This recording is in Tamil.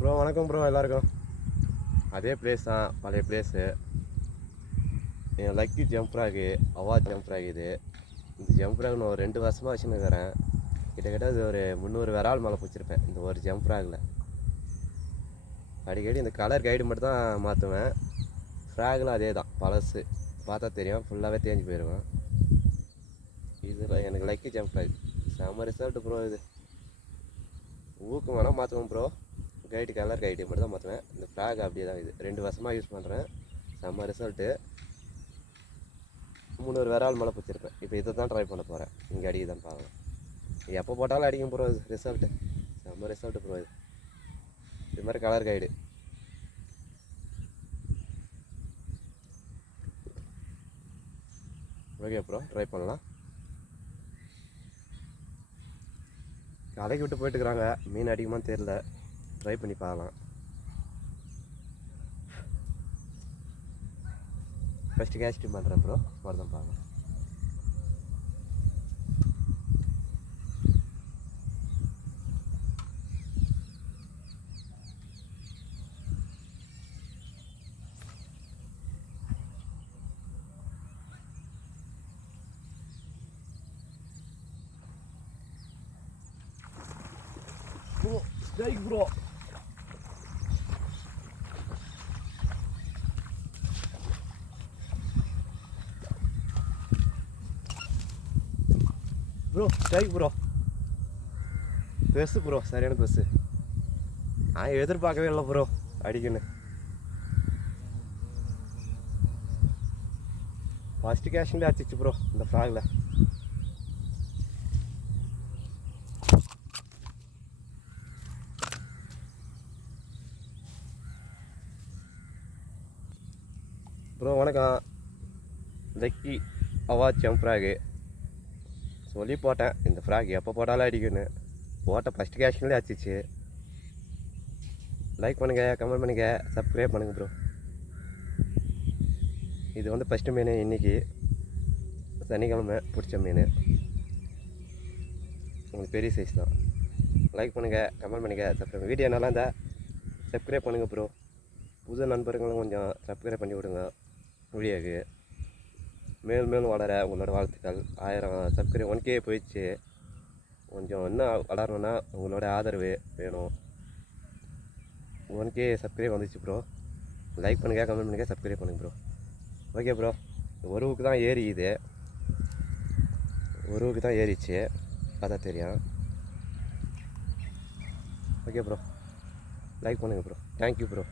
ப்ரோ வணக்கம் ப்ரோ எல்லாருக்கும். அதே பிளேஸ் தான், பழைய பிளேஸு. என் lucky jump frog, award jump frog இது. இந்த ஜம்ப் ஃப்ராக் நான் ஒரு 2 வருஷமாக வச்சுன்னுக்கிறேன். கிட்டத்தட்ட அது ஒரு 300 விரால் மேலே பிடிச்சிருப்பேன் இந்த ஒரு ஜம்ப் ஃப்ராகில். அடிக்கடி இந்த கலர் கைடு மட்டும் தான் மாற்றுவேன். ஃப்ராகில் அதே தான் பழசு, பார்த்தா தெரியும், ஃபுல்லாகவே தேஞ்சு போயிடுவேன். இதில் எனக்கு லக்கி ஜம்ப் ஃப்ராக் செம்ம ரிசல்ட் ப்ரோ. இது ஊக்கு வேணால் மாற்றுவேன் ப்ரோ. கைடு கலர் கைடு மட்டும் தான் மாற்றுவேன். இந்த ஃப்ராக் அப்படியே தான். இது 2 வருஷமாக யூஸ் பண்ணுறேன். செம்ம ரிசல்ட்டு. 300 விரால் மேலே பிடிச்சிருப்பேன். இப்போ இதை தான் ட்ரை பண்ண போகிறேன். இங்கே அடிக்குதான்னு பார்க்கலாம். எப்போ போட்டாலும் அடிக்கும் ப்ரோ. இது ரிசல்ட்டு செம்ம ரிசல்ட்டு ப்ரோ. இது மாதிரி colour guide. Okay bro, try பண்ணலாம். கடைக்கு விட்டு போயிட்டுருக்குறாங்க. மீன் அடிக்குமான்னு தெரியல, ட்ரை பண்ணி பார்க்கலாம். ஃபஸ்ட்டு கேஸ்ட் பண்ணுறேன் ப்ரோ, வரதான் பார்க்கலாம். Bro strike bro. Bro strike bro. பெருசு ப்ரோ, சரியான பெருசு. நான் எதிர்பார்க்கவே இல்லை ப்ரோ அடிக்கணும். ஃபஸ்ட்டு கேஷில் அடிச்சிச்சு ப்ரோ இந்த ஃப்ராகில். ப்ரோ வணக்கம். லக்கி அவார்ட் ஜம்ப் ஃப்ராகு சொல்லி போட்டேன். இந்த ஃப்ராக் எப்போ போட்டாலும் அடிக்கணும். போட்ட ஃபஸ்ட்டு கேஷன்லேயே அடிச்சிச்சு. லைக் பண்ணுங்கள், கமெண்ட் பண்ணுங்கள், சப்ஸ்கிரைப் பண்ணுங்கள் ப்ரோ. இது வந்து ஃபஸ்ட்டு மீன். இன்றைக்கி சனிக்கிழமை பிடிச்ச மீன். உங்களுக்கு பெரிய சைஸ் தான். லைக் பண்ணுங்கள், கமெண்ட் பண்ணுங்கள், சப்ஸ்கிரைப். வீடியோ நல்லா இருந்தால் சப்ஸ்கிரைப் பண்ணுங்கள் ப்ரோ. புது நண்பர்களும் கொஞ்சம் சப்ஸ்கிரைப் பண்ணி விடுங்க வீடியோவுக்கு. மேலும் மேலும் வளர உங்களோட வாழ்த்துக்கள். 1000 சப்ஸ்கிரைப் 1K போயிடுச்சு. கொஞ்சம் இன்னும் வளரணுன்னா உங்களோட ஆதரவு வேணும். 1K சப்ஸ்கிரைப் வந்துச்சு ப்ரோ. லைக் பண்ணுங்கள், கமெண்ட் பண்ணுங்கள், சப்ஸ்கிரைப் பண்ணுங்கள் ப்ரோ. Okay bro. ஒருவுக்கு தான் ஏறிக்குது. ஒருவுக்கு தான் ஏறிச்சு, பார்த்தா தெரியும். ஓகே ப்ரோ, லைக் பண்ணுங்கள் ப்ரோ. Thank you bro.